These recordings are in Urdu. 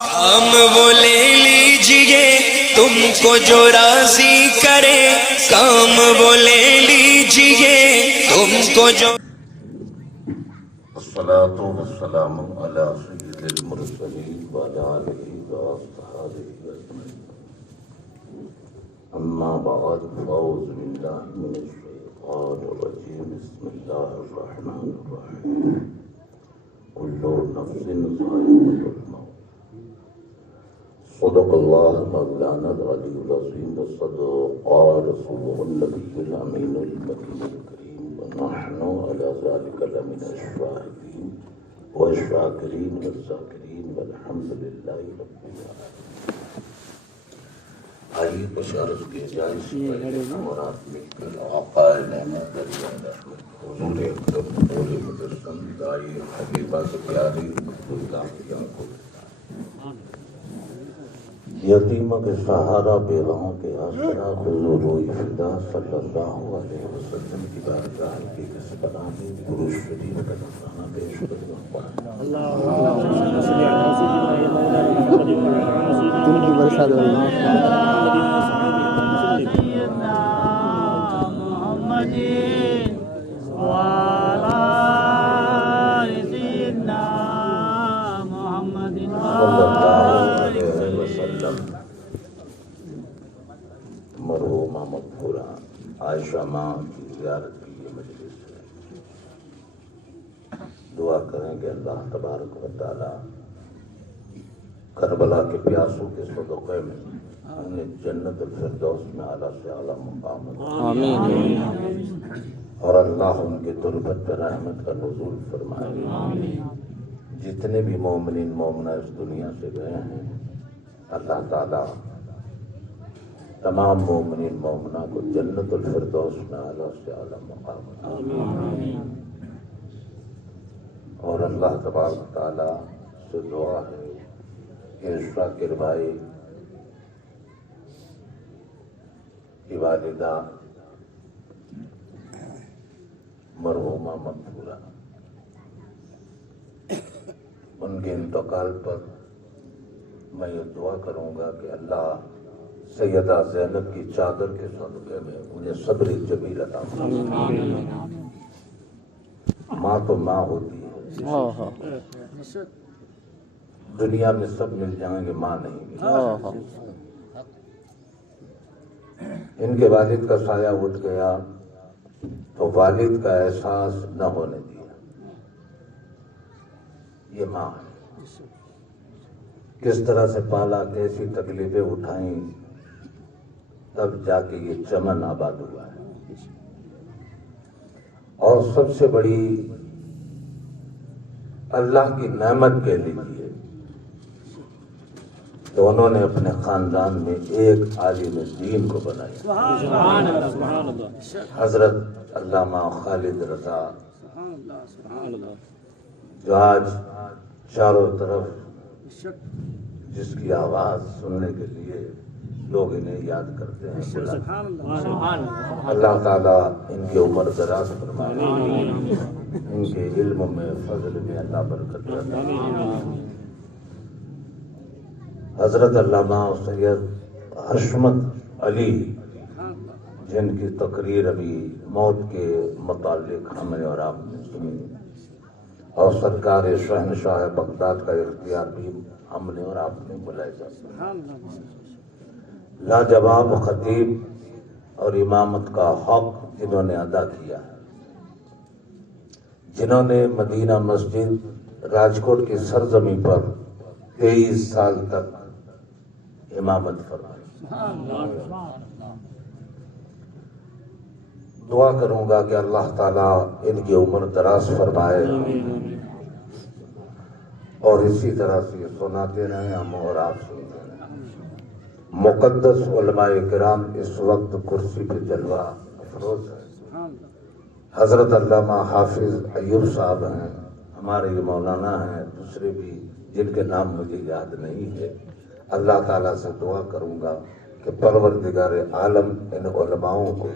کام وہ لے لیجئے تم کو جو راضی کرے، کام وہ لے لیجئے تم کو جو. الصلاة والسلام على سيد المرسلين وعلى آله وأصحابه أجمعين. أما بعد فأعوذ بالله من الشيطان الرجيم. بسم الله الرحمن الرحيم. كل نفس ذائقة الموت. صدق الله مولانا العلي العظيم وصدق رسوله النبي الأمين المكين الكريم، ونحن على ذلك لمن الشاهدين والشاكرين والذاكرين والحمد لله رب العالمين. آئیے بشارت کی جائے مراد مل کر آقا نعمت دریا رحمت حضور اکرم حضور مجسم دائی حبیبہ سکیاری مقبول کو یتیمہ کے سہارا، بیواؤں کے آسرا، حضور و فدا صلی اللہ علیہ وسلم کی بارگاہ کی کسبنا میں درود شریف کا نذرانہ پیش کرنا پڑا. مرحومہ مغفورہ عائشہ ماں کی زیارت کی یہ مجلس ہے. دعا کریں کہ اللہ تبارک و تعالی کربلا کے پیاسوں کے صدقے میں انہیں جنت الفردوس میں اعلیٰ سے اعلیٰ مقام آمین، اور اللہ ان کے تربت پر رحمت کا نزول فرمائے. جتنے بھی مومنین مومنہ اس دنیا سے گئے ہیں، اللہ تعالی تمام مومنین مومنہ کو جنت الفردوس میں اعلیٰ سے اعلیٰ مقام آمین. اور اللہ تبارک تعالی سے دعا ہے کہ شاکر بھائی کی والدہ مرحومہ مغفورہ، ان کے انتقال پر میں یہ دعا کروں گا کہ اللہ سیدہ زینب کی چادر کے صدقے میں انہیں صبر جمیل عطا فرمائے. ماں تو ماں ہوتی ہے، دنیا میں سب مل جائیں گے، ماں نہیں ملے. ان کے والد کا سایہ اٹھ گیا تو والد کا احساس نہ ہونے دیا. یہ ماں ہے، کس طرح سے پالا، کیسی تکلیفیں اٹھائیں، تب جا کے یہ چمن آباد ہوا ہے. اور سب سے بڑی اللہ کی نعمت کہہ لیجیے تو انہوں نے اپنے خاندان میں ایک عالم دین کو بنایا، حضرت علامہ خالد رضا، جو آج چاروں طرف جس کی آواز سننے کے لیے لوگ انہیں یاد کرتے ہیں. اللہ تعالیٰ ان کی عمر دراز فرمائے، ان کے علم میں فضل میں اللہ برکت فرمائے. حضرت علامہ سید حشمت علی، جن کی تقریر ابھی موت کے متعلق ہم نے اور آپ نے سنی، اور سرکار شہنشاہ بغداد کا اختیار بھی ہم نے اور آپ نے ملاحظہ کیا. لاجواب خطیب اور امامت کا حق انہوں نے ادا کیا ہے، جنہوں نے مدینہ مسجد راجکوٹ کی سرزمین پر 23 سال تک امامت فرمائی. دعا کروں گا کہ اللہ تعالیٰ ان کی عمر دراز فرمائے، اور اسی طرح سے سناتے رہیں ہم اور آپ سنتے رہیں. مقدس علماء کرام اس وقت کرسی پہ جلوہ افروز ہے. حضرت علامہ حافظ ایوب صاحب ہیں، ہمارے یہ مولانا ہیں، دوسرے بھی جن کے نام مجھے یاد نہیں ہے. اللہ تعالیٰ سے دعا کروں گا کہ پروردگار عالم ان علماؤں کو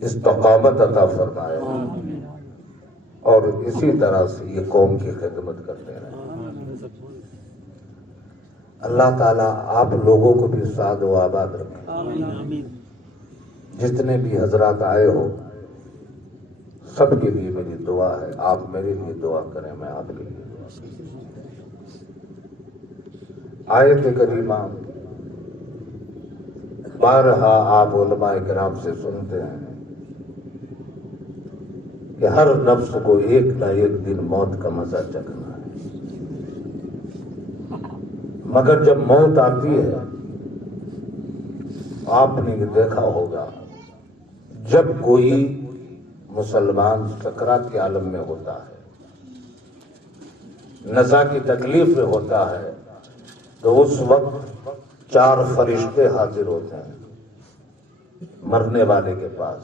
استقامت عطا فرمائے، اور اسی طرح سے یہ قوم کی خدمت کرتے رہیں. اللہ تعالیٰ آپ لوگوں کو بھی سعد و آباد رکھے. آمین. جتنے بھی حضرات آئے ہو سب کے لیے میری دعا ہے. آپ میرے لیے دعا کریں, میں آپ کے لیے دعا کروں. آیت کریمہ بارہا آپ علماء کرام سے سنتے ہیں کہ ہر نفس کو ایک نہ ایک دن موت کا مزہ چکھنا ہے, مگر جب موت آتی ہے آپ نے یہ دیکھا ہوگا جب کوئی مسلمان سکرات کے عالم میں ہوتا ہے, نزا کی تکلیف میں ہوتا ہے, تو اس وقت 4 فرشتے حاضر ہوتے ہیں مرنے والے کے پاس.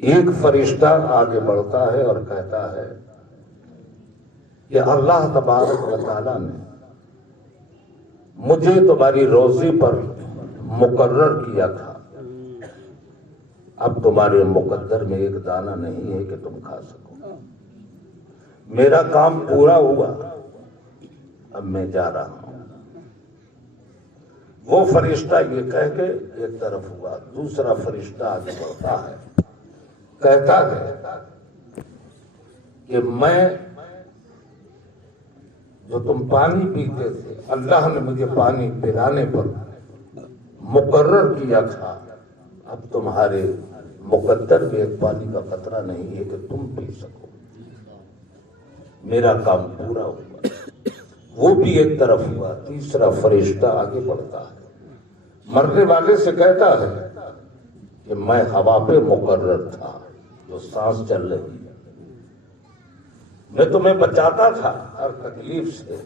ایک فرشتہ آگے بڑھتا ہے اور کہتا ہے کہ اللہ تبارک و تعالیٰ نے مجھے تمہاری روزی پر مقرر کیا تھا, اب تمہارے مقدر میں ایک دانہ نہیں ہے کہ تم کھا سکو. میرا کام پورا ہوا, اب میں جا رہا ہوں. وہ فرشتہ یہ کہہ کے ایک طرف ہوا. دوسرا فرشتہ آگے بڑھتا ہے, کہتا ہے کہ میں جو تم پانی پیتے تھے اللہ نے مجھے پانی پلانے پر مقرر کیا تھا, اب تمہارے مقدر میں ایک پانی کا قطرہ نہیں ہے کہ تم پی سکو. میرا کام پورا ہوا. وہ بھی ایک طرف ہوا. تیسرا فرشتہ آگے بڑھتا ہے, مرنے والے سے کہتا ہے کہ میں ہوا پہ مقرر تھا, جو سانس چل رہی ہے, میں تمہیں بچاتا تھا ہر تکلیف سے.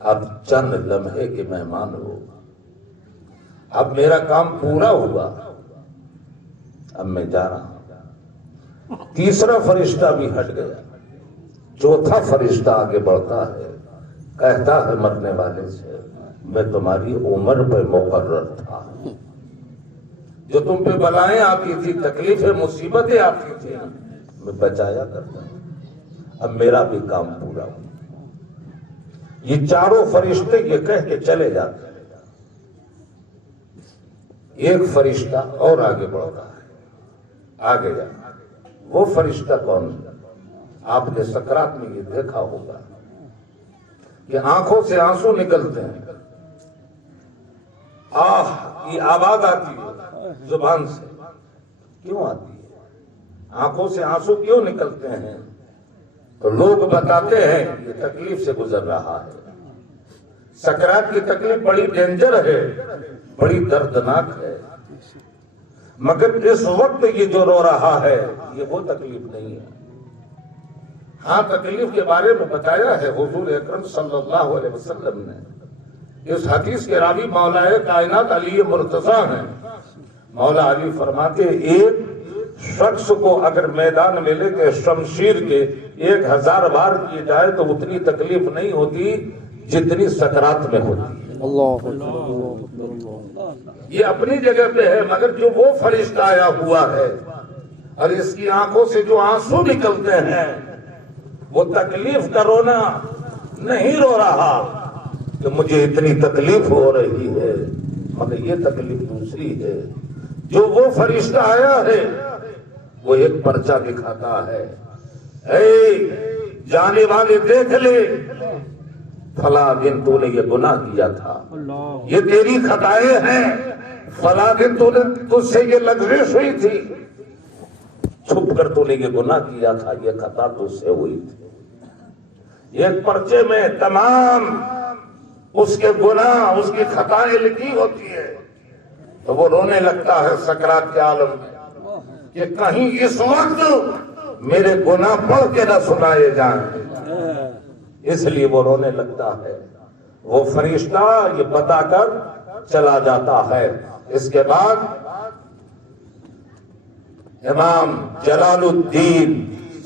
اب چند لمحے کے مہمان ہو, اب میرا کام پورا ہوا, اب میں جا رہا ہوں. تیسرا فرشتہ بھی ہٹ گیا. چوتھا فرشتہ آگے بڑھتا ہے, کہتا ہے مرنے والے سے میں تمہاری عمر پہ مقرر تھا, جو تم پہ بلائیں آتی تھی, تکلیفیں مصیبتیں آتی تھی, میں بچایا کرتا ہوں. اب میرا بھی کام پورا ہوا. یہ چاروں فرشتے یہ کہہ کے چلے جاتے ہیں. ایک فرشتہ اور آگے بڑھتا ہے, آگے جا. وہ فرشتہ کون ہے؟ آپ نے سکرات میں یہ دیکھا ہوگا کہ آنکھوں سے آنسو نکلتے ہیں, یہ آواز آتی ہے زبان سے. کیوں آتی ہے؟ آنکھوں سے آنسو کیوں نکلتے ہیں؟ تو لوگ بتاتے ہیں یہ تکلیف سے گزر رہا ہے. سکرات کی تکلیف بڑی ڈینجر ہے, بڑی دردناک ہے, مگر اس وقت یہ جو رو رہا ہے یہ وہ تکلیف نہیں ہے. ہاں, تکلیف کے بارے میں بتایا ہے حضور اکرم صلی اللہ علیہ وسلم نے. اس حدیث کے راوی مولا کائنات علی مرتضیٰ ہیں. مولا علی فرماتے ایک شخص کو اگر میدان میں لے کے شمشیر کے 1000 بار کیے جائے تو اتنی تکلیف نہیں ہوتی جتنی سکرات میں ہوتی. یہ اپنی جگہ پہ ہے, مگر جو وہ فرشتہ آیا ہوا ہے اور اس کی آنکھوں سے جو آنسو نکلتے ہیں وہ تکلیف کا رونا نہیں رو رہا کہ مجھے اتنی تکلیف ہو رہی ہے, مگر یہ تکلیف دوسری ہے. جو وہ فرشتہ آیا ہے وہ ایک پرچہ دکھاتا ہے, اے جانے والے دیکھ لے, فلاں دن تو نے یہ گناہ کیا تھا, یہ تیری خطائیں ہیں, فلاں دن تو نے تجھ سے یہ لغزش ہوئی تھی, چھپ کر تو نے یہ گناہ کیا تھا, یہ خطا تجھ سے ہوئی تھی. ایک پرچے میں تمام اس کے گناہ, اس کی خطائیں لکھی ہوتی ہے. تو وہ رونے لگتا ہے سکرات کے عالم میں کہ کہیں اس وقت میرے گناہ پڑھ کے نہ سنائے جائیں. اس لیے وہ رونے لگتا ہے. وہ فرشتہ یہ بتا کر چلا جاتا ہے. اس کے بعد امام جلال الدین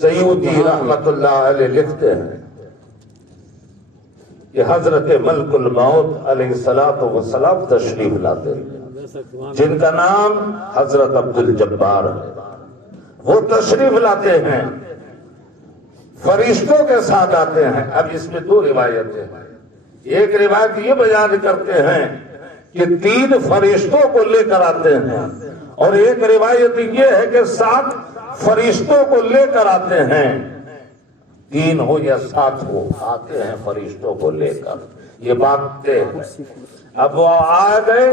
سیوطی رحمت اللہ علیہ لکھتے ہیں کہ حضرت ملک الموت علیہ السلام تشریف لاتے ہیں, جن کا نام حضرت عبد الجبار ہے. وہ تشریف لاتے ہیں. فرشتوں کے ساتھ آتے ہیں. اب اس میں دو روایتیں ہیں. ایک روایت یہ بیان کرتے ہیں کہ 3 فرشتوں کو لے کر آتے ہیں, اور ایک روایت یہ ہے کہ 7 فرشتوں کو لے کر آتے ہیں. 3 ہو یا 7 ہو, آتے ہیں فرشتوں کو لے کر. یہ بات طے ہے. اب وہ آ گئے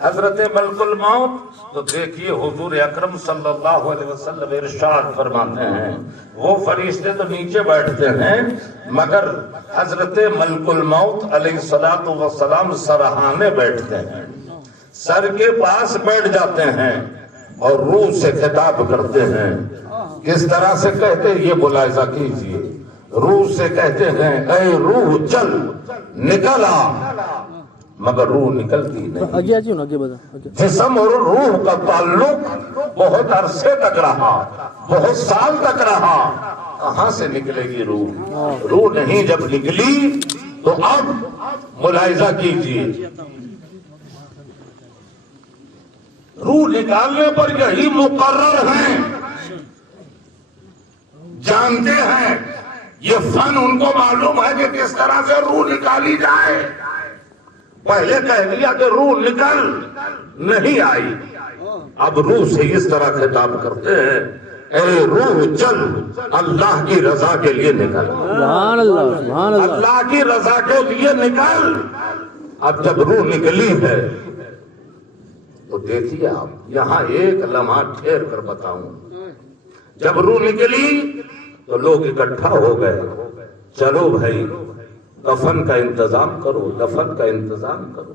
حضرت ملک الموت, تو دیکھیے حضور اکرم صلی اللہ علیہ وسلم ارشاد فرماتے ہیں, وہ فرشتے تو نیچے بیٹھتے ہیں مگر حضرت ملک الموت علیہ الصلوۃ والسلام سرہانے بیٹھتے ہیں, سر کے پاس بیٹھ جاتے ہیں اور روح سے خطاب کرتے ہیں. کس طرح سے کہتے ہیں یہ ملاحظہ کیجئے. روح سے کہتے ہیں اے روح چل نکل آ, مگر روح نکلتی نہیں. جسم اور روح کا تعلق بہت عرصے تک رہا, بہت سال تک رہا. کہاں سے نکلے گی روح؟ روح نہیں جب نکلی تو اب ملاحظہ کیجئے, روح نکالنے پر یہی مقرر ہیں, جانتے ہیں, یہ فن ان کو معلوم ہے کہ کس طرح سے روح نکالی جائے. پہلے کہہ دیا کہ روح نکل, نہیں آئی. اب روح سے اس طرح خطاب کرتے ہیں اے روح چل اللہ کی رضا کے لیے نکل, سبحان اللہ سبحان اللہ. اللہ کی رضا کے لیے نکل. اب جب روح نکلی ہے تو دیکھیے آپ یہاں ایک لمحہ ٹھہر کر بتاؤں. جب روح نکلی تو لوگ اکٹھا ہو گئے, چلو بھائی کفن کا انتظام کرو, دفن کا انتظام کرو,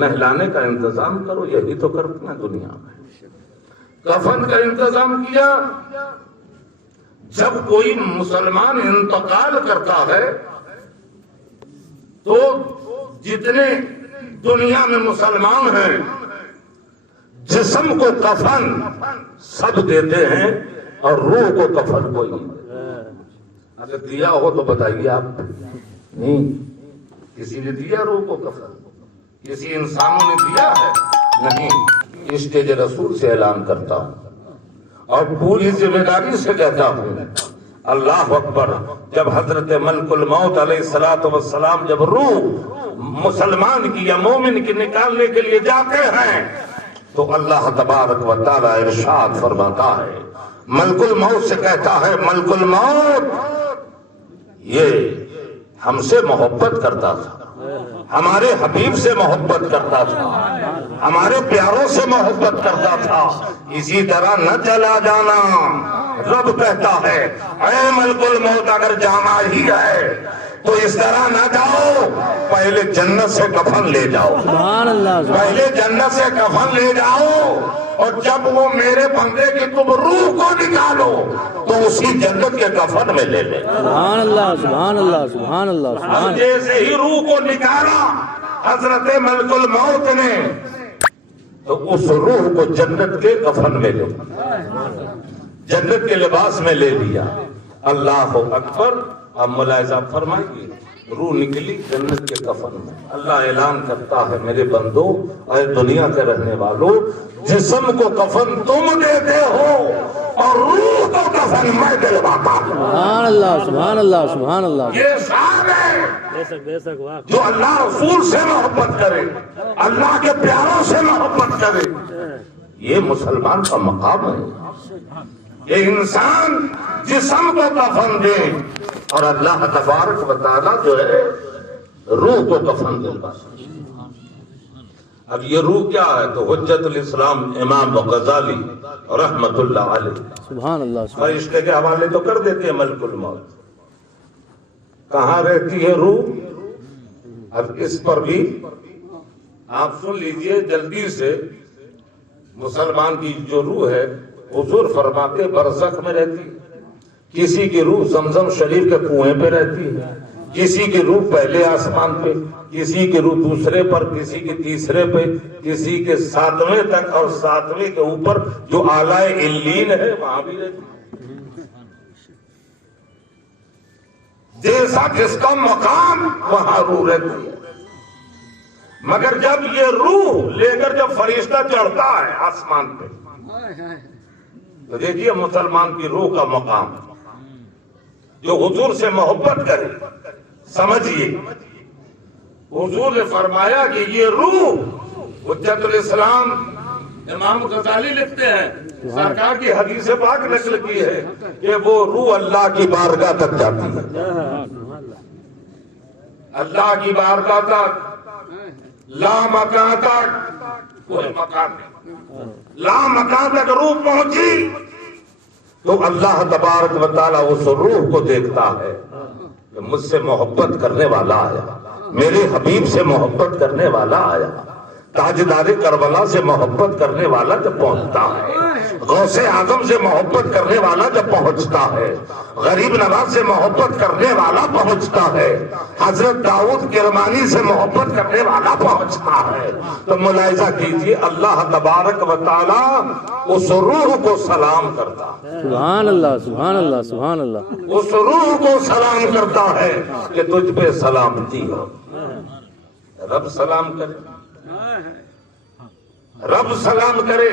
نہلانے کا انتظام کرو. یہی تو کرتے ہیں دنیا میں. کفن کا انتظام کیا. جب کوئی مسلمان انتقال کرتا ہے تو جتنے دنیا میں مسلمان ہیں جسم کو کفن سب دیتے ہیں اور روح کو کفن کوئی نہیں. اگر دیا ہو تو بتائیے آپ. نہیں, کسی نے دیا روح کو کفن؟ کسی انسانوں نے دیا ہے؟ نہیں. اسٹیج رسول سے اعلان کرتا ہوں اور پوری ذمہ داری سے کہتا ہوں اللہ اکبر. جب حضرت ملک الموت علیہ الصلوۃ والسلام جب روح مسلمان کی یا مومن کی نکالنے کے لیے جاتے ہیں تو اللہ تبارک و تعالی ارشاد فرماتا ہے, ملک الموت سے کہتا ہے ملک الموت یہ ہم سے محبت کرتا تھا, ہمارے حبیب سے محبت کرتا تھا, ہمارے پیاروں سے محبت کرتا تھا, اسی طرح نہ چلا جانا. رب کہتا ہے اے ملک الموت اگر جانا ہی ہے تو اس طرح نہ جاؤ, پہلے جنت سے کفن لے جاؤ, سبحان اللہ. پہلے جنت سے کفن لے جاؤ, اور جب وہ میرے بندے کی تم روح کو نکالو تو اسی جنت کے کفن میں لے لے. سبحان اللہ سبحان اللہ سبحان اللہ سبحان. جیسے ہی روح کو نکالا حضرت ملک الموت نے تو اس روح کو جنت کے کفن میں لے, جنت کے لباس میں لے لیا. اللہ اکبر. اب ملاحظہ فرمائیے, روح نکلی جنت کے کفن میں. اللہ اعلان کرتا ہے میرے بندو, اے دنیا کے رہنے والوں, جسم کو کفن تم دیتے ہو اور روح کو کفن میں دلواتا ہوں. سبحان اللہ سبحان اللہ سبحان اللہ. یہ شان ہے جو اللہ رسول سے محبت کرے, اللہ کے پیاروں سے محبت کرے. یہ مسلمان کا مقام ہے. یہ انسان جسم کو کفن دے اور اللہ تبارک و تعالیٰ جو ہے روح کو کفن دلوا. اب یہ روح کیا ہے؟ تو حجت الاسلام امام غزالی رحمت اللہ علیہ سبحان اللہ. فرشتے کے حوالے تو کر دیتے ہیں ملک الموت. کہاں رہتی ہے روح؟ اب اس پر بھی آپ سن لیجئے جلدی سے. مسلمان کی جو روح ہے حضور فرماتے برزخ میں رہتی ہے, کسی کی روح زمزم شریف کے کنویں پہ رہتی ہے, کسی کی روح پہلے آسمان پہ, کسی کی روح دوسرے پر, کسی کی تیسرے پہ, کسی کے 7ویں تک, اور 7ویں کے اوپر جو اعلیٰ علین ہے وہاں بھی رہتی. جیسا جس کا مقام وہاں روح رہتی ہے. مگر جب یہ روح لے کر جب فرشتہ چڑھتا ہے آسمان پہ تو دیکھیے مسلمان کی روح کا مقام. جو حضور سے محبت کرے. سمجھیے حضور نے فرمایا کہ یہ روح، حجت الاسلام امام غزالی لکھتے ہیں، سرکار کی حدیث پاک نقل کی ہے کہ وہ روح اللہ کی بارگاہ تک جاتی ہے. اللہ کی بارگاہ تک، لا مکان تک، کوئی مکان نہیں، لا مکان تک روح پہنچی تو اللہ تبارک و تعالیٰ اس روح کو دیکھتا ہے کہ مجھ سے محبت کرنے والا آیا، میرے حبیب سے محبت کرنے والا آیا. تاجدار کربلا سے محبت کرنے والا جب پہنچتا ہے، غوث اعظم سے محبت کرنے والا جب پہنچتا ہے، غریب نواز سے محبت کرنے والا پہنچتا ہے، حضرت داؤد کرمانی سے محبت کرنے والا پہنچتا ہے، تو ملاحظہ کیجیے اللہ تبارک و تعالی اس روح کو سلام کرتا ہے. سبحان اللہ سبحان اللہ سبحان اللہ. اس روح کو سلام کرتا ہے کہ تجھ پہ سلامتی ہو. رب سلام کرے، رب سلام کرے،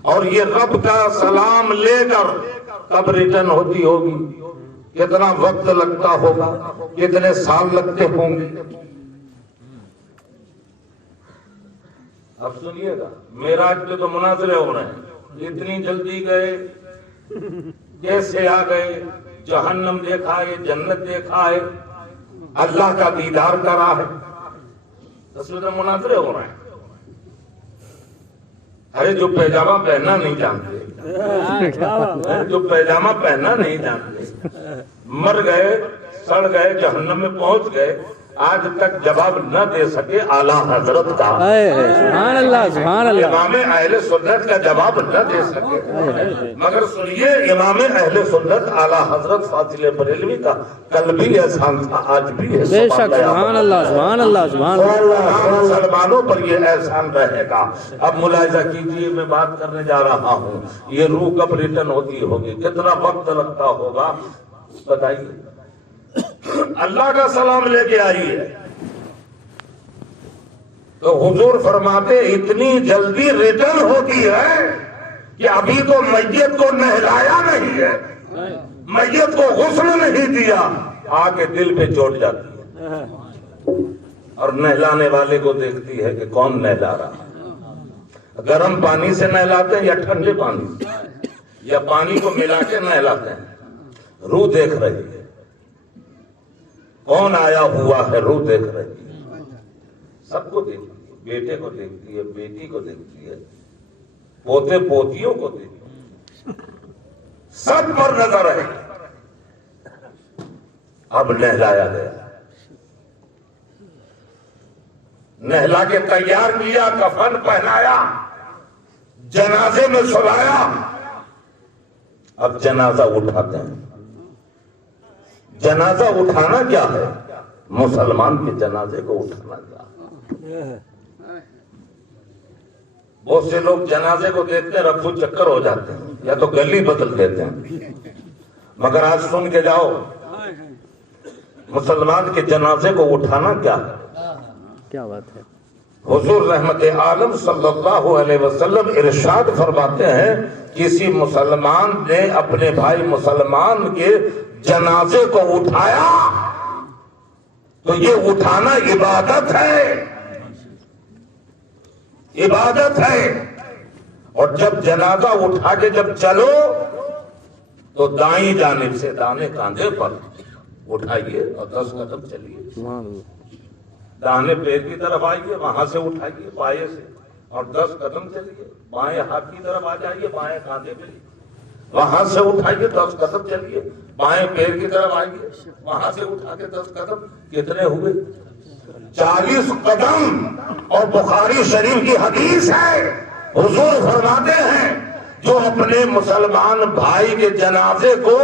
اور یہ رب کا سلام لے کر کب ریٹرن ہوتی ہوگی، کتنا وقت لگتا ہوگا، کتنے سال لگتے ہوں گے. اب سنیے گا، معراج پہ تو مناظرے ہو رہے ہیں، اتنی جلدی گئے، کیسے آ گئے، جہنم دیکھا ہے، جنت دیکھا ہے، اللہ کا دیدار کرا ہے. اس میں تو مناظرے ہو رہے ہیں. ارے جو پیجامہ پہننا نہیں جانتے، جو پیجامہ پہننا نہیں جانتے، مر گئے، سڑ گئے، جہنم میں پہنچ گئے، آج تک جواب نہ دے سکے اعلیٰ حضرت کا. سبحان اللہ سبحان اللہ. امام اہل سنت کا جواب نہ دے سکے، مگر سنیے امام اہل سنت اعلیٰ حضرت فاضل بریلوی کا کل بھی احسان تھا، آج بھی ہے. بے شک سبحان اللہ سبحان اللہ سبحان اللہ. مسلمانوں پر یہ احسان رہے گا. اب ملاحظہ کیجیے، میں بات کرنے جا رہا ہوں، یہ روح کب ریٹرن ہوتی ہوگی، کتنا وقت لگتا ہوگا، بتائیے. اللہ کا سلام لے کے آئی ہے تو حضور فرماتے اتنی جلدی ریٹرن ہوتی ہے کہ ابھی تو میت کو نہلایا نہیں ہے، میت کو غسل نہیں دیا، آ کے دل پہ چوٹ جاتی ہے اور نہلانے والے کو دیکھتی ہے کہ کون نہلا رہا ہے. گرم پانی سے نہلاتے ہیں یا ٹھنڈے پانی سے، یا پانی کو ملا کے نہلاتے ہیں. روح دیکھ رہی ہے کون آیا ہوا ہے، روح دیکھ رہی ہے، سب کو دیکھتی ہے، بیٹے کو دیکھتی ہے، بیٹی کو دیکھتی ہے، پوتے پوتیوں کو دیکھتی ہے، سب پر نظر ہے. اب نہلایا گیا، نہلا کے تیار کیا، کفن پہنایا، جنازے میں سلایا. اب جنازہ اٹھاتے ہیں. جنازہ اٹھانا کیا ہے؟ مسلمان کے جنازے کو اٹھانا کیا ہے؟ بہت سے لوگ جنازے کو دیکھتے ہیں رفو چکر ہو جاتے ہیں یا تو گلی بدل دیتے ہیں، مگر آج سن کے جاؤ، مسلمان کے جنازے کو اٹھانا کیا ہے؟ کیا بات ہے. حضور رحمت عالم صلی اللہ علیہ وسلم ارشاد فرماتے ہیں، کسی مسلمان نے اپنے بھائی مسلمان کے جنازے کو اٹھایا تو یہ اٹھانا عبادت ہے، عبادت ہے. اور جب جنازہ اٹھا کے جب چلو تو دائیں جانب سے دانے کاندھے پر اٹھائیے اور 10 قدم چلیے. سبحان اللہ. داہنے پیر کی طرف آئیے، وہاں سے اٹھائیے پائے سے اور 10 قدم چلیے. بائیں ہاتھ کی طرف آ جائیے، بائیں کاندھے پہ وہاں سے اٹھائیے 10 قدم چلیے. بائیں پیر کی طرف آئیے، وہاں سے اٹھا کے 10 قدم. کتنے ہوئے؟ 40 قدم. اور بخاری شریف کی حدیث ہے، حضور فرماتے ہیں جو اپنے مسلمان بھائی کے جنازے کو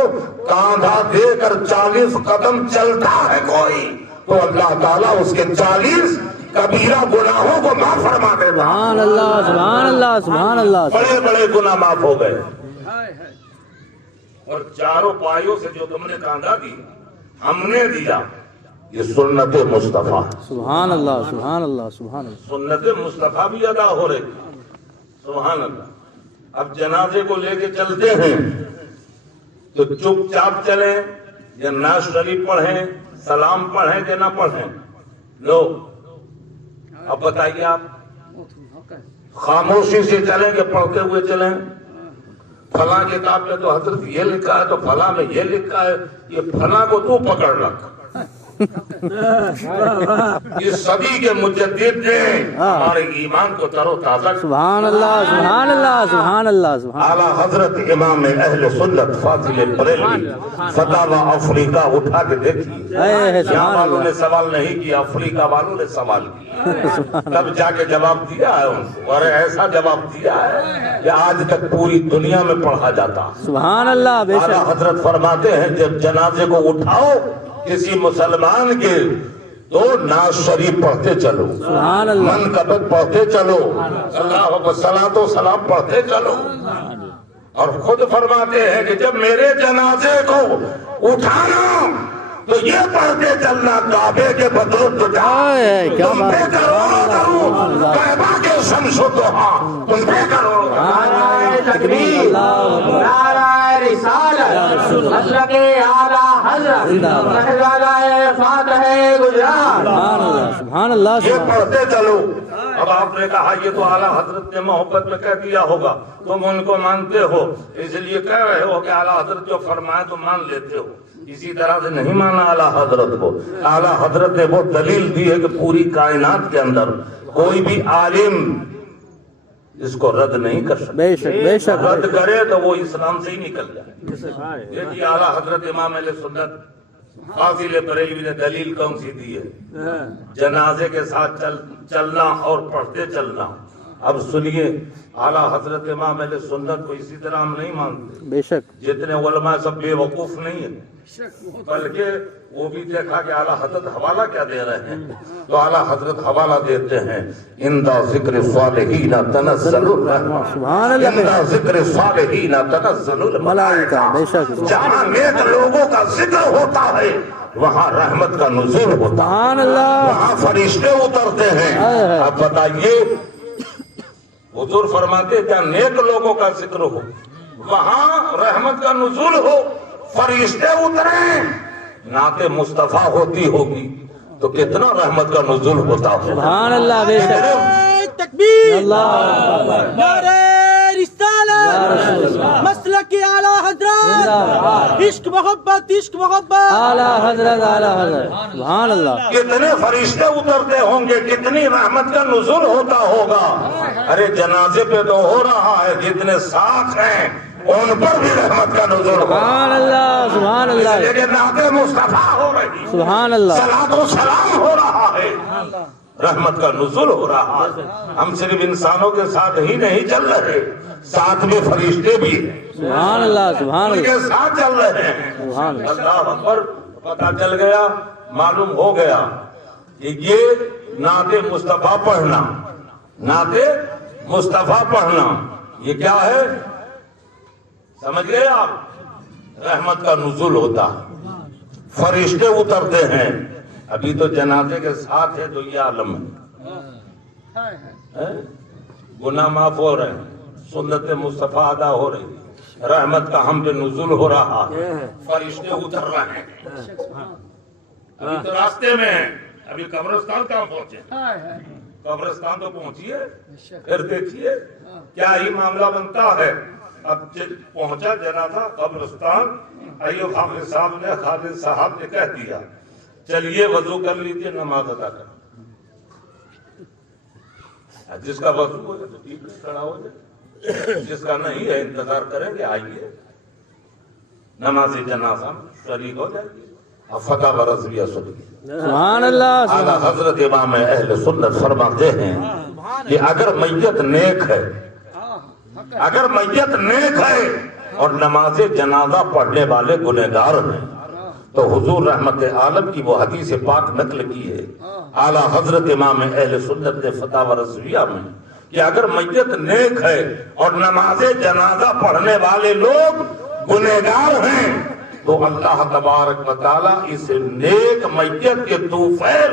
کاندھا دے کر 40 قدم چلتا ہے کوئی، تو اللہ تعالیٰ اس کے 40 کبیرہ گناہوں کو معاف فرما دے. سبحان اللہ سبحان اللہ سبحان اللہ. بڑے بڑے گناہ معاف ہو گئے. اور چاروں پایوں سے جو تم نے کاندھا دی ہم نے دیا، یہ سنت مصطفیٰ. سبحان اللہ سبحان اللہ سبحان اللہ. سنت مصطفیٰ بھی ادا ہو رہی. سبحان اللہ. اب جنازے کو لے کے چلتے ہیں تو چپ چاپ چلیں یا ناز شریف پڑھیں، سلام پڑھیں کہ نہ پڑھیں؟ لو اب بتائیے آپ، خاموشی سے چلیں کہ پڑھتے ہوئے چلیں؟ فلاں کتاب میں تو حضرت یہ لکھا ہے، تو فلاں میں یہ لکھا ہے، یہ فلاں کو تو پکڑ رکھ۔ اس صدی کے مجدد نے ہمارے ایمان کو تر و تازہ کیا۔ سبحان اللہ سبحان اللہ سبحان اللہ سبحان اعلیٰ حضرت امام اہل سنت فاضل بریلوی فتاوی افریقہ اٹھا کے دیکھیے، اے یہاں سبحان والوں نے اللہ سوال نہیں کیا، افریقہ والوں نے سوال کیا، تب جا کے جواب دیا ہے ان کو، اور ایسا جواب دیا ہے کہ آج تک پوری دنیا میں پڑھا جاتا۔ سبحان اللہ بے اعلیٰ شک حضرت فرماتے ہیں جب جنازے کو اٹھاؤ کسی مسلمان کے تو ناز شریف پڑھتے چلو، سبحان اللہ منقبت پڑھتے چلو، اللہ صلاۃ و سلام پڑھتے چلو، اور خود فرماتے ہیں کہ جب میرے جنازے کو اٹھانا تو یہ پڑھتے چلنا، کعبے کے بدر تجھا کیا تم بات پہ کروڑوں درود، کعبہ کے شمس و ضحا تم پہ کروڑوں درود۔ تکبیر، نعرہ رسالت، مسلک اعلیٰ حضرت، شہزادہ فاتح گجرات۔ سبحان اللہ سبحان اللہ یہ سبحان پڑھتے چلو۔ اب آپ نے کہا یہ تو اعلیٰ حضرت نے محبت میں کہہ دیا ہوگا، تم ان کو مانتے ہو اس لیے کہہ رہے ہو کہ اعلیٰ حضرت جو فرمائے تو مان لیتے ہو۔ اسی طرح سے نہیں مانا اعلیٰ حضرت کو۔ اعلیٰ حضرت نے وہ دلیل دی ہے کہ پوری کائنات کے اندر کوئی بھی عالم اس کو رد نہیں کر سکتا، بے شک بے شک رد کرے تو وہ اسلام سے ہی نکل جائے۔ دیکھیے اعلیٰ حضرت امام اہل سنت فاضل بریلوی نے دلیل کون سی دی ہے؟ جنازے کے ساتھ چلنا اور پڑھتے چلنا۔ اب سنیے، اعلیٰ حضرت امام اہل سنت کو اسی طرح ہم نہیں مانتے، بے شک جتنے علماء سب بے وقوف نہیں ہیں، بلکہ وہ بھی دیکھا کہ اعلیٰ حضرت حوالہ کیا دے رہے ہیں، تو اعلیٰ حضرت حوالہ دیتے ہیں عند ذکر صالحین تنزل الرحمہ، سبحان اللہ عند ذکر صالحین تنزل ملائکہ، بے شک جہاں نیک لوگوں کا ذکر ہوتا ہے وہاں رحمت کا نزول ہوتا ہے، سبحان اللہ وہاں فرشتے اترتے ہیں۔ اب بتائیے، حضور فرماتے کیا نیک لوگوں کا ذکر ہو، وہاں رحمت کا نزول ہو، فرشتے اتریں، نعت مصطفیٰ ہوتی ہوگی تو کتنا رحمت کا نزول ہوتا ہو۔ سبحان اللہ بے شک تکبیر، اللہ نعرہ رسالت، مسلک اعلیٰ حضرت، عشق محبت عشق محبت۔ اعلیٰ حضرت اعلیٰ حضرت سبحان اللہ کتنے فرشتے اترتے ہوں گے، کتنی رحمت کا نزول ہوتا ہوگا۔ ارے جنازے پہ تو ہو رہا ہے، جتنے ساتھ ہیں ان پر بھی رحمت کا نزول ہو رہا سبحان ہے، اللہ سبحان اللہ لیکن نعت مصطفیٰ ہو رہی، سبحان اللہ صلاۃ و سلام ہو رہا ہے، رحمت کا نزول ہو رہا ہے۔ ہم صرف انسانوں کے ساتھ ہی نہیں چل رہے، ساتھ میں فرشتے بھی ہیں، سبحان اللہ سبحان ان اللہ کے ساتھ چل رہے ہیں۔ سبحان اللہ اللہ اکبر، پتہ چل گیا، معلوم ہو گیا کہ یہ نعت مصطفیٰ پڑھنا، نعت مصطفیٰ پڑھنا یہ کیا ہے؟ سمجھ گئے آپ؟ رحمت کا نزول ہوتا ہے، فرشتے اترتے ہیں۔ ابھی تو جنازے کے ساتھ ہے تو یہ عالم ہے، گناہ معاف ہو رہے ہیں، سنت مصطفیٰ ادا ہو رہی، رحمت کا ہم پہ نزول ہو رہا ہے، فرشتے اتر رہے ہیں۔ ابھی تو راستے میں ہیں، ابھی قبرستان کہاں پہنچے؟ قبرستان تو پہنچیے، پھر دیکھیے کیا ہی معاملہ بنتا ہے۔ اب پہنچا جنازہ قبرستان، ایوب حافظ صاحب نے، خالد صاحب نے کہہ دیا چلیے وضو کر لیجیے، نماز ادا کر۔ جس کا وضو ہو جائے تو ٹھیک ہے، کھڑا ہو جائے، جس کا نہیں ہے انتظار کریں گے، آئیے نماز جنازہ شریک ہو جائے گی۔ اب فتح برضویہ سنیے، سبحان اللہ اعلیٰ حضرت امام اہل سنت فرماتے ہیں کہ اگر میت نیک ہے، اگر میت نیک ہے اور نماز جنازہ پڑھنے والے گنہگار ہیں تو حضور رحمت عالم کی وہ حدیث پاک نقل کی ہے اعلیٰ حضرت امام اہل سنت نے فتاوی رضویہ میں کہ اگر میت نیک ہے اور نماز جنازہ پڑھنے والے لوگ گنہگار ہیں تو اللہ تبارک و تعالیٰ اس نیک میت کے طوفیل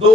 2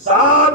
7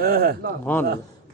سبحان اللہ.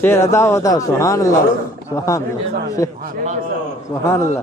شیر ادا ہوتا ہے. سبحان اللہ سبحان اللہ سبحان اللہ.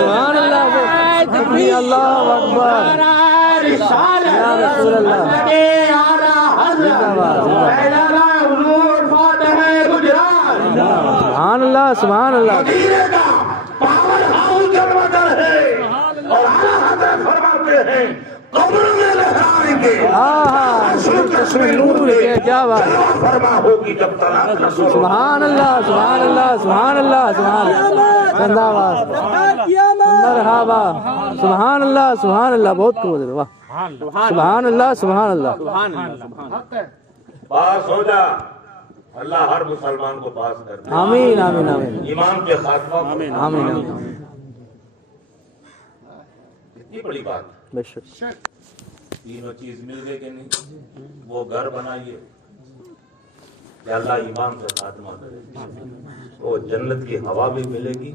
سبحان اللہ. اللہ اکبر. یا رسول اللہ. سبحان اللہ سبحان اللہ. مدینے کا پاون ہاؤس جلوگر ہے اور اعلیٰ حضرت فرماتے ہیں قبر میں لہرائیں گے. نور ہے. کیا بات. جلوہ فرما ہوگی جب تلاب رسول سبحان اللہ سبحان اللہ سبحان اللہ سبحان اللہ. زندہ باد. مرحبا. سبحان اللہ سبحان اللہ. بہت قوت ہے. واہ. سبحان اللہ سبحان اللہ. پاس ہو جا. اللہ ہر مسلمان کو پاس کر دے. آمین آمین آمین ایمان کے خاتمہ کو. آمین آمین. کتنی بڑی بات. بے شک. تینوں چیز مل گئے کہ نہیں؟ وہ گھر بنائیے کہ اللہ ایمان سے خاتمہ کرے. وہ جنت کی ہوا بھی ملے گی,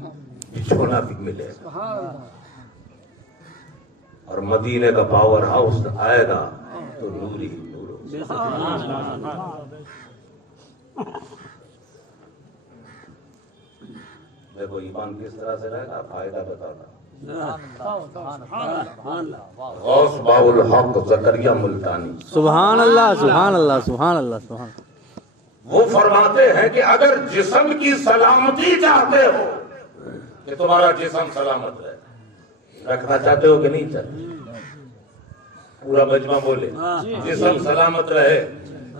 بچھونا بھی ملے گا, اور مدینے کا پاور ہاؤس آئے گا تو نور ہی نور ہوگا. دیکھو ایمان کس طرح سے رہے گا, فائدہ بتاتا. غوث باب الحق زکریا ملتانی سبحان اللہ سبحان اللہ سبحان اللہ سبحان اللہ. وہ فرماتے ہیں کہ اگر جسم کی سلامتی چاہتے ہو کہ تمہارا جسم سلامت رہے, رکھنا چاہتے ہو کہ نہیں چاہتے؟ پورا مجمع بولے جسم سلامت رہے.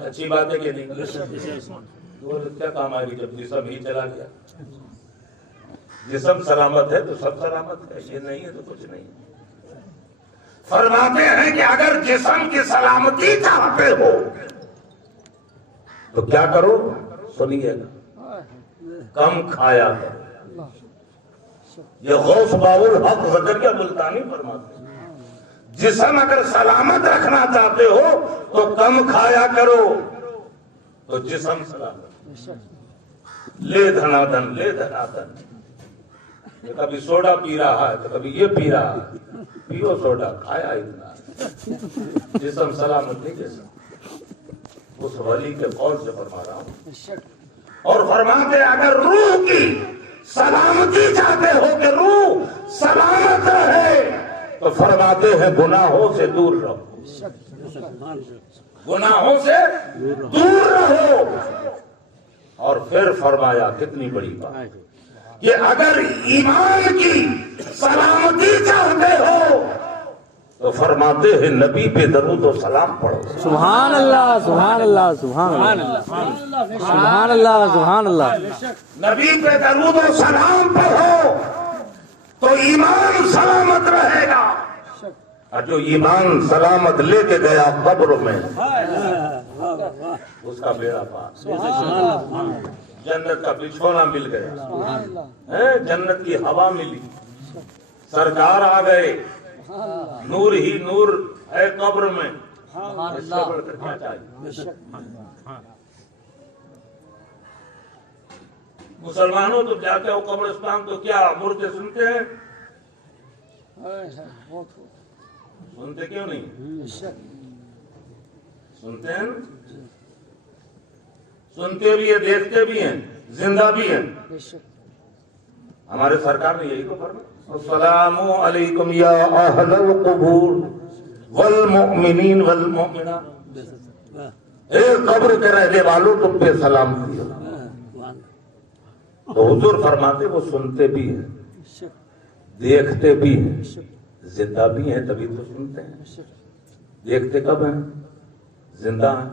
اچھی بات ہے کہ نہیں؟ کیا کام آئے گی جب جسم ہی چلا گیا؟ جسم سلامت ہے تو سب سلامت ہے, یہ نہیں ہے تو کچھ نہیں. فرماتے ہیں کہ اگر جسم کی سلامتی چاہتے ہو تو کیا کرو؟ سنیے گا, کم کھایا کرو. یہ غوث باب الحق زکریا ملتانی فرماتے ہیں جسم اگر سلامت رکھنا چاہتے ہو تو کم کھایا کرو تو جسم سلامت. لے دھنادن لے دھنادن. کبھی سوڈا پی رہا ہے تو کبھی یہ پی رہا ہے. پیو سوڈا, کھایا اتنا, جسم سلامت نہیں جیسا. اس ولی کے قول سے فرما رہا ہوں. اور فرماتے اگر روح کی سلامتی چاہتے ہو کہ روح سلامت رہے تو فرماتے ہیں گناہوں سے دور رہو. گناہوں سے دور رہو. اور پھر فرمایا کتنی بڑی بات کہ اگر ایمان کی سلامتی چاہتے ہو تو فرماتے ہیں نبی پہ درود و سلام پڑھو. سبحان اللہ سبحان اللہ سبحان اللہ سبحان اللہ سبحان اللہ. نبی پہ درود و سلام پڑھو تو ایمان سلامت رہے گا. اور جو ایمان سلامت لے کے گیا قبر میں اس کا بیڑا پار. جنت کا بچھونا مل گیا, جنت کی ہوا ملی, سرکار آ گئے, نور ہی نور ہے قبر میں. اس سے بڑھ کر کیا چاہیے؟ مسلمانوں تو جاتے ہو قبرستان تو کیا مردے سنتے ہیں؟ سنتے کیوں نہیں؟ سنتے ہیں, سنتے بھی ہیں, دیکھتے بھی ہیں, زندہ بھی ہیں. ہمارے سرکار نے یہی تو فرمایا السلام علیکم یا اہل القبور والمؤمنین والمؤمنات. اے قبر کے رہنے والوں تم پہ سلام کیا. تو حضور فرماتے وہ سنتے بھی ہیں, دیکھتے بھی ہیں, زندہ بھی ہیں, تبھی تو سنتے ہیں. دیکھتے کب ہیں؟ زندہ ہیں.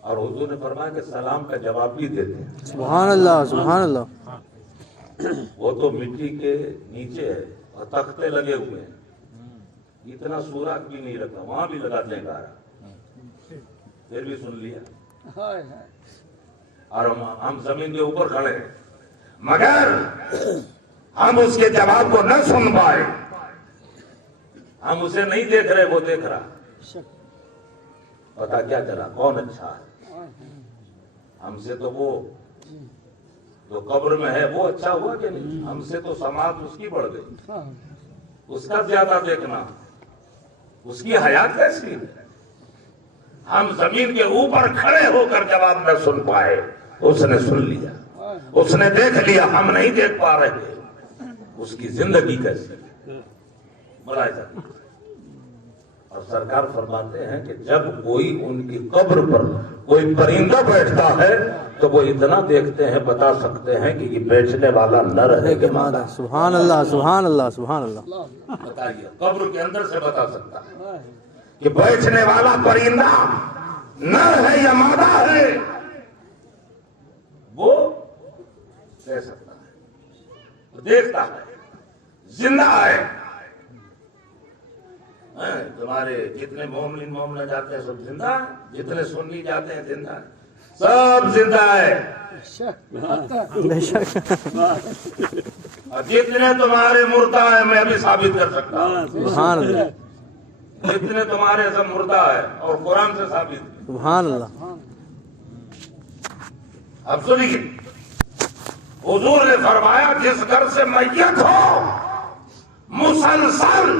اور حضور نے فرمایا کہ سلام کا جواب بھی دیتے ہیں. سبحان اللہ سبحان اللہ. وہ تو مٹی کے نیچے ہے اور تختے لگے ہوئے ہیں, اتنا سوراخ بھی نہیں رکھا, وہاں بھی لگاتے ہیں گارا, پھر بھی سن لیا. اور ہم زمین کے اوپر کھڑے ہیں مگر ہم اس کے جواب کو نہ سن پائے. ہم اسے نہیں دیکھ رہے, وہ دیکھ رہا. پتا کیا چلا کون اچھا ہے؟ ہم سے تو وہ جو قبر میں ہے وہ اچھا ہوا کہ نہیں؟ ہم سے تو سماعت اس کی بڑھ گئی، اس کا زیادہ دیکھنا، اس کی حیات کیسی ہے؟ ہم زمین کے اوپر کھڑے ہو کر جواب نہ سن پائے، اس نے سن لیا، اس نے دیکھ لیا، ہم نہیں دیکھ پا رہے، اس کی زندگی کیسی ہے؟ ملاحظہ۔ اور سرکار فرماتے ہیں کہ جب کوئی ان کی قبر پر کوئی پرندہ بیٹھتا ہے تو وہ اتنا دیکھتے ہیں، بتا سکتے ہیں کہ یہ بیٹھنے والا نر ہے کہ مادہ۔ سبحان اللہ سبحان اللہ سبحان اللہ۔ بتائیے، قبر کے اندر سے بتا سکتا ہے کہ بیٹھنے والا پرندہ نر ہے یا مادہ ہے، وہ کہہ سکتا ہے، دیکھتا ہے، زندہ ہے۔ تمہارے جتنے مومن جاتے ہیں سب زندہ ہیں، جتنے سنی جاتے ہیں زندہ ہیں، سب زندہ ہے۔ بے شک اور جتنے تمہارے مردہ ہیں میں بھی ثابت کر سکتا ہوں، سبحان اللہ جتنے تمہارے سب مردہ ہے، اور قرآن سے ثابت ہے۔ سبحان اللہ۔ اب سنیے، حضور نے فرمایا جس گھر سے میت ہو مسلسل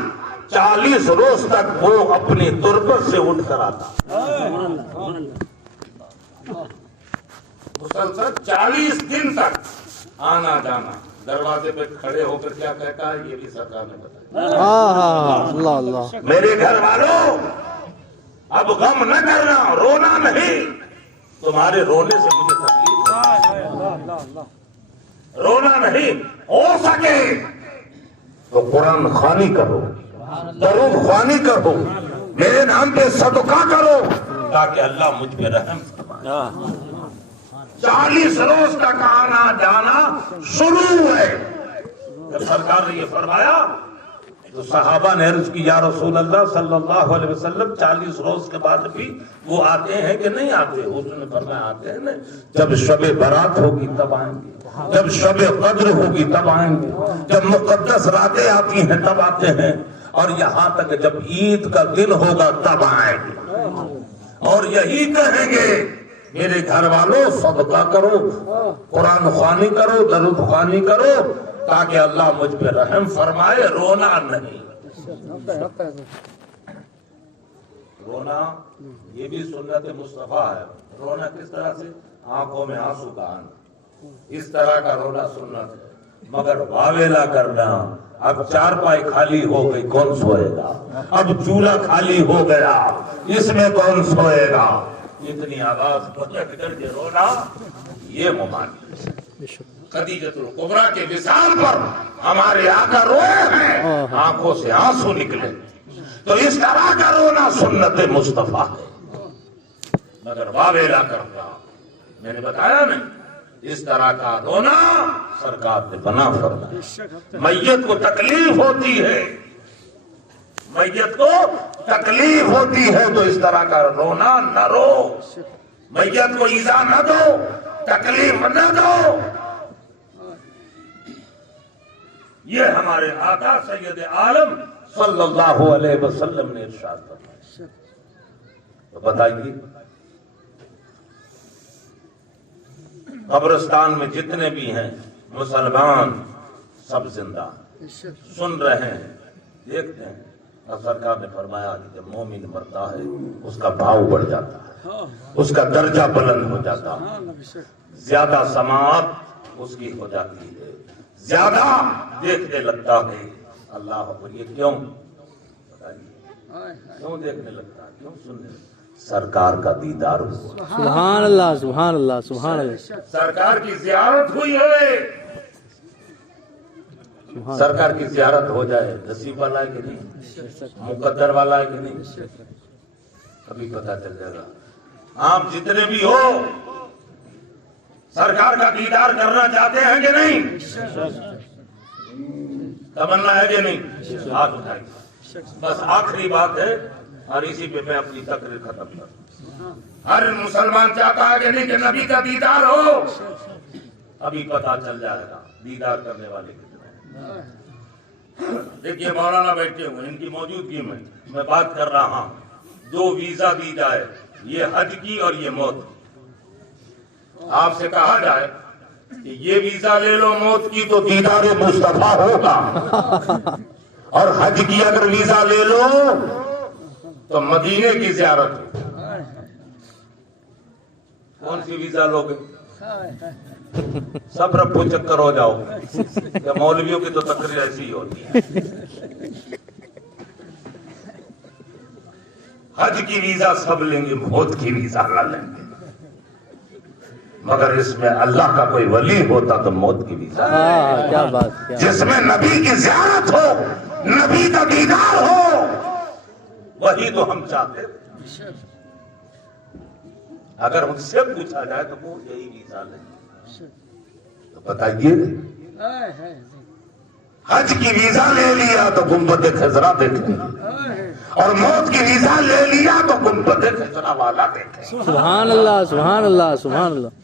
40 روز تک وہ اپنی تربت سے اٹھ کر آتا، مسلسل 40 دن تک آنا جانا، دروازے پہ کھڑے ہو کر کیا کہتا ہے یہ بھی سرکار نے بتایا۔ اللہ اللہ۔ میرے گھر والوں اب غم نہ کرنا، رونا نہیں، تمہارے رونے سے مجھے تکلیف ہے، رونا نہیں، ہو سکے تو قرآن خوانی کرو، درود خوانی کرو، میرے نام پہ صدقہ کرو تاکہ اللہ مجھ پہ رحم فرمائے۔ 40 روز تک آنا جانا شروع ہے۔ جب سرکار نے یہ فرمایا تو صحابہ نے عرض کی یا رسول اللہ صلی اللہ علیہ وسلم 40 روز کے بعد بھی وہ آتے ہیں کہ نہیں آتے؟ حضور نے فرمایا آتے ہیں نا، جب شب برات ہوگی تب آئیں گے، جب شب قدر ہوگی تب آئیں گے، جب مقدس راتیں آتی ہیں تب آتے ہیں، اور یہاں تک جب عید کا دن ہوگا تب آئیں گے، اور یہی کہیں گے میرے گھر والوں صدقہ کرو، قرآن خوانی کرو، درود خوانی کرو تاکہ اللہ مجھ پہ رحم فرمائے، رونا نہیں۔ رونا یہ بھی سنت مصطفیٰ ہے، رونا کس طرح سے؟ آنکھوں میں آنسو کا آنا، اس طرح کا رونا سنت ہے، مگر واویلا کرنا، اب چارپائی خالی ہو گئی کون سوئے گا، اب چولہا خالی ہو گیا اس میں کون سوئے گا، اتنی آواز بلند کر کے رونا یہ ممانعت۔ خدیجۃ الکبریٰ کے وصال پر ہمارے آقا روئے ہیں، آنکھوں سے آنسو نکلے، تو اس طرح کا رونا سنت مصطفیٰ ہے، مگر واویلا کرنا میں نے بتایا نہیں، اس طرح کا رونا سرکار نے بنا فرمایا۔ میت کو تکلیف ہوتی ہے، میت کو تکلیف ہوتی ہے تو اس طرح کا رونا نہ رو، میت کو ایذا نہ دو، تکلیف نہ دو۔ یہ ہمارے آقا سید عالم صلی اللہ علیہ وسلم نے ارشاد فرمایا۔ تو بتائیے قبرستان میں جتنے بھی ہیں مسلمان سب زندہ سن رہے ہیں، دیکھتے ہیں، اور سرکار نے فرمایا کہ جب مومن مرتا ہے اس کا بھاؤ بڑھ جاتا ہے، اس کا درجہ بلند ہو جاتا ہے، زیادہ سماعت اس کی ہو جاتی ہے، زیادہ دیکھنے لگتا ہے۔ اللہ اکبر، یہ کیوں؟ کیوں دیکھنے لگتا ہے، کیوں سننے لگتا ہے؟ سرکار کا دیدار ہوا، سبحان اللہ سبحان اللہ سبحان اللہ۔ سرکار کی زیارت ہوئی ہے، سرکار کی زیارت ہو جائے، نصیب والا ہے کہ نہیں، مقدر والا ہے کہ نہیں، ابھی پتہ چل جائے گا۔ آپ جتنے بھی ہو سرکار کا دیدار کرنا چاہتے ہیں کہ نہیں؟ تمنا ہے کہ نہیں؟ ہاتھ اٹھائیے۔ بس آخری بات ہے اور اسی پہ میں اپنی تقریر ختم کروں۔ ہر مسلمان چاہتا ہے کہ نہیں کہ نبی کا دیدار ہو، ابھی پتہ چل جائے گا دیدار کرنے والے کتنے ہیں۔ دیکھیے مولانا بیٹھے ہوئے، ان کی موجودگی میں بات کر رہا ہوں، 2 ویزا دی جائے، یہ حج کی اور یہ موت کی، آپ سے کہا جائے کہ یہ ویزا لے لو موت کی تو دیدار مصطفیٰ ہوگا، اور حج کی اگر ویزا لے لو تو مدینے کی زیارت ہوگی، کون سی ویزا لوگے؟ سب رب کو چکر ہو جاؤ گے، مولویوں کی تو تقریر ایسی ہی ہوتی ہے۔ حج کی ویزا سب لیں گے، موت کی ویزا نہ لیں گے، مگر اس میں اللہ کا کوئی ولی ہوتا تو موت کی ویزا ہاں کیا بات کیا جس میں نبی کی زیارت ہو، نبی کا دیدار ہو، وہی تو ہم چاہتے ہیں۔ اگر ہم سے پوچھا جائے تو وہ یہی ویزا لیں گے، تو بتائیے حج کی ویزا لے لیا تو گنبد خضرا دیکھیں، اور موت کی ویزا لے لیا تو گنبد خضرا والا دیکھیں۔ سبحان اللہ سبحان اللہ سبحان اللہ۔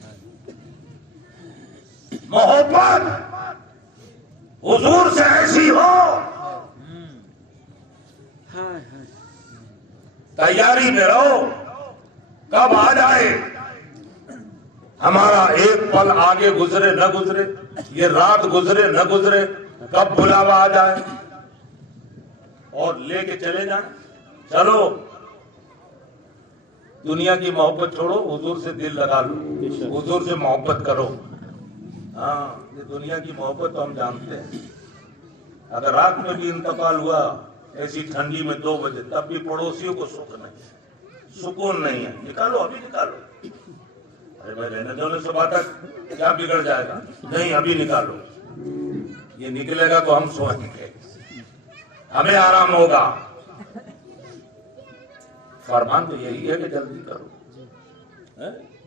محبت حضور سے ایسی ہو، تیاری میں رہو، کب آ جائے ہمارا ایک پل آگے گزرے نہ گزرے، یہ رات گزرے نہ گزرے، کب بلاوا آ جائے اور لے کے چلے جائیں۔ چلو دنیا کی محبت چھوڑو، حضور سے دل لگا لو، حضور سے محبت کرو۔ ہاں یہ دنیا کی محبت تو ہم جانتے ہیں، اگر رات میں بھی انتقال ہوا ایسی ٹھنڈی میں 2 بجے تب بھی پڑوسیوں کو سکون نہیں ہے، نکالو ابھی نکالو، ارے میں رہنے دو صبح تک، کیا بگڑ جائے گا؟ نہیں ابھی نکالو، یہ نکلے گا تو ہم سوئیں گے، ہمیں آرام ہوگا۔ فرمان تو یہی ہے کہ جلدی کرو،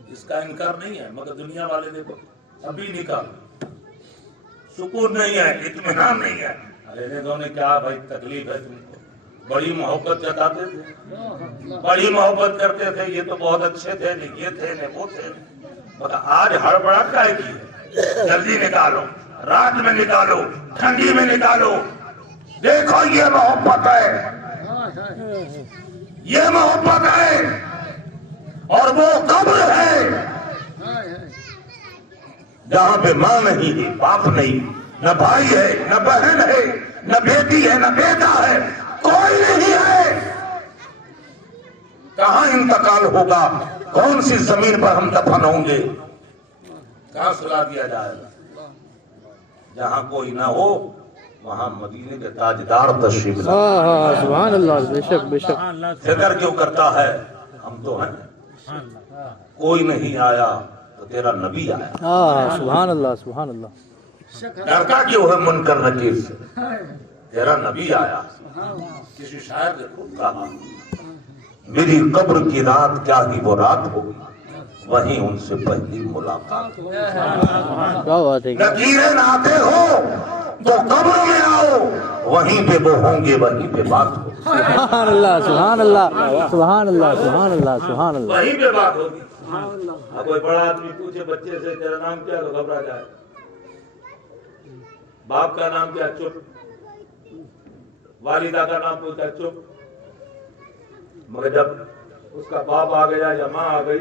اس کا انکار نہیں ہے، مگر دنیا والے دیکھو ابھی نکالو، سکون نہیں ہے، اطمینان نہیں ہے۔ ارے دو نے کیا بھائی تکلیف ہے تم کو، بڑی محبت جتاتے تھے، بڑی محبت کرتے تھے، یہ تو بہت اچھے تھے، یہ تھے وہ تھے، مگر آج ہڑبڑا کائے کی ہے؟ جلدی نکالو، رات میں نکالو، ٹھنڈی میں نکالو، دیکھو یہ محبت ہے، یہ محبت ہے، اور وہ قبر ہے جہاں پہ ماں نہیں ہے، باپ نہیں، نہ بھائی ہے، نہ بہن ہے، نہ بیٹی ہے، نہ بیٹا ہے، کوئی نہیں ہے۔ کہاں انتقال ہوگا، کون سی زمین پر ہم دفن ہوں گے، کہاں سلا دیا جائے گا؟ جہاں کوئی نہ ہو وہاں مدینے کے تاجدار تشریف لائے۔ ہاں سبحان اللہ، بے شک بے شک۔ فکر کیوں کرتا ہے، ہم تو ہیں، کوئی نہیں آیا تو تیرا نبی آیا، ہاں سبحان اللہ سبحان اللہ۔ ڈرتا کیوں ہے منکر نکیر سے، تیرا نبی آیا۔ کسی شاعر نے خود کہا، میری قبر کی رات کیا ہی وہ رات ہوگی، وہیں ان سے پہلی ملاقات ہوگی۔ کیا بات ہے، نکیریں آتے ہو تو قبر میں آؤ، وہیں پہ وہ ہوں گے، وہیں پہ بات ہوگی، سبحان اللہ سبحان اللہ سبحان اللہ سبحان اللہ سبحان اللہ۔ وہیں پہ بات ہوگی۔ اب کوئی بڑا آدمی پوچھے بچے سے تیرا نام کیا تو گھبرا جائے، باپ کا نام کیا، چپ، والدہ کا نام پوچھا، چپ، مگر جب اس کا باپ آ گیا یا ماں آ گئی،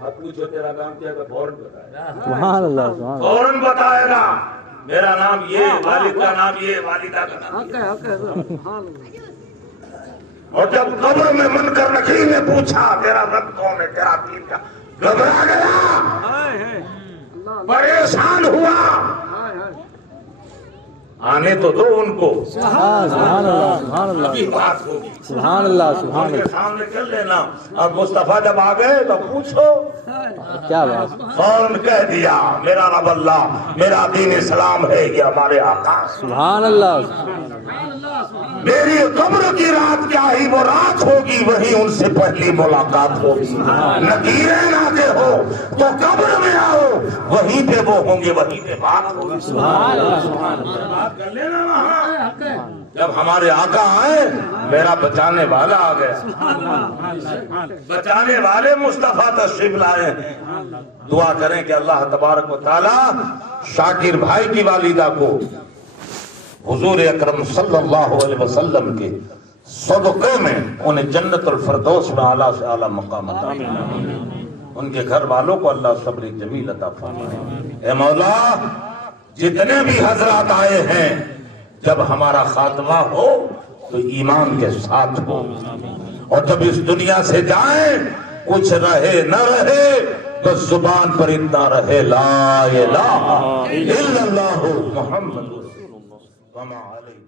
اب پوچھو تیرا نام کیا تو فوراً بتائے، سبحان اللہ سبحان اللہ۔ فوراً بتائے گا میرا نام یہ، والد کا نام یہ، والدہ کا نام یہ۔ اور جب قبر میں منکر نکیر نے پوچھا تیرا رب کون ہے، تیرا دین کیا، گھبرا گیا، پریشان ہوا، آنے تو دو ان کو، ہاں سبحان اللہ سبحان اللہ ابھی بات ہوگی، سبحان اللہ سبحان ان کے اللہ۔ سامنے چل لینا، اور مصطفیٰ جب آ گئے تو پوچھو، کیا بات، فوراً کہہ دیا میرا رب اللہ، میرا دین اسلام ہے، یہ ہمارے آقا ہے۔ سبحان اللہ۔ میری قبر کی رات کیا ہی وہ رات ہوگی، وہیں ان سے پہلی ملاقات ہوگی۔ نکیریں آتے ہو تو قبر میں آؤ، وہیں پہ وہ ہوں گے، وہیں پہ بات ہوگی۔ بات کر لینا وہاں، جب ہمارے آقا آئے میرا بچانے والا آ گیا، بچانے والے مصطفیٰ تشریف لائے ہیں۔ دعا کریں کہ اللہ تبارک و تعالی شاکر بھائی کی والدہ کو حضور اکرم صلی اللہ علیہ وسلم کے صدقے میں انہیں جنت الفردوس میں اعلیٰ سے اعلیٰ مقام عطا فرمائے۔ ان کے گھر والوں کو اللہ صبر جمیل عطا فرمائے۔ اے مولا جتنے بھی حضرات آئے ہیں جب ہمارا خاتمہ ہو تو ایمان کے ساتھ ہو، اور جب اس دنیا سے جائیں کچھ رہے نہ رہے بس زبان پر اتنا رہے لا الہ الا اللہ محمد رسول اللہ وما علیہ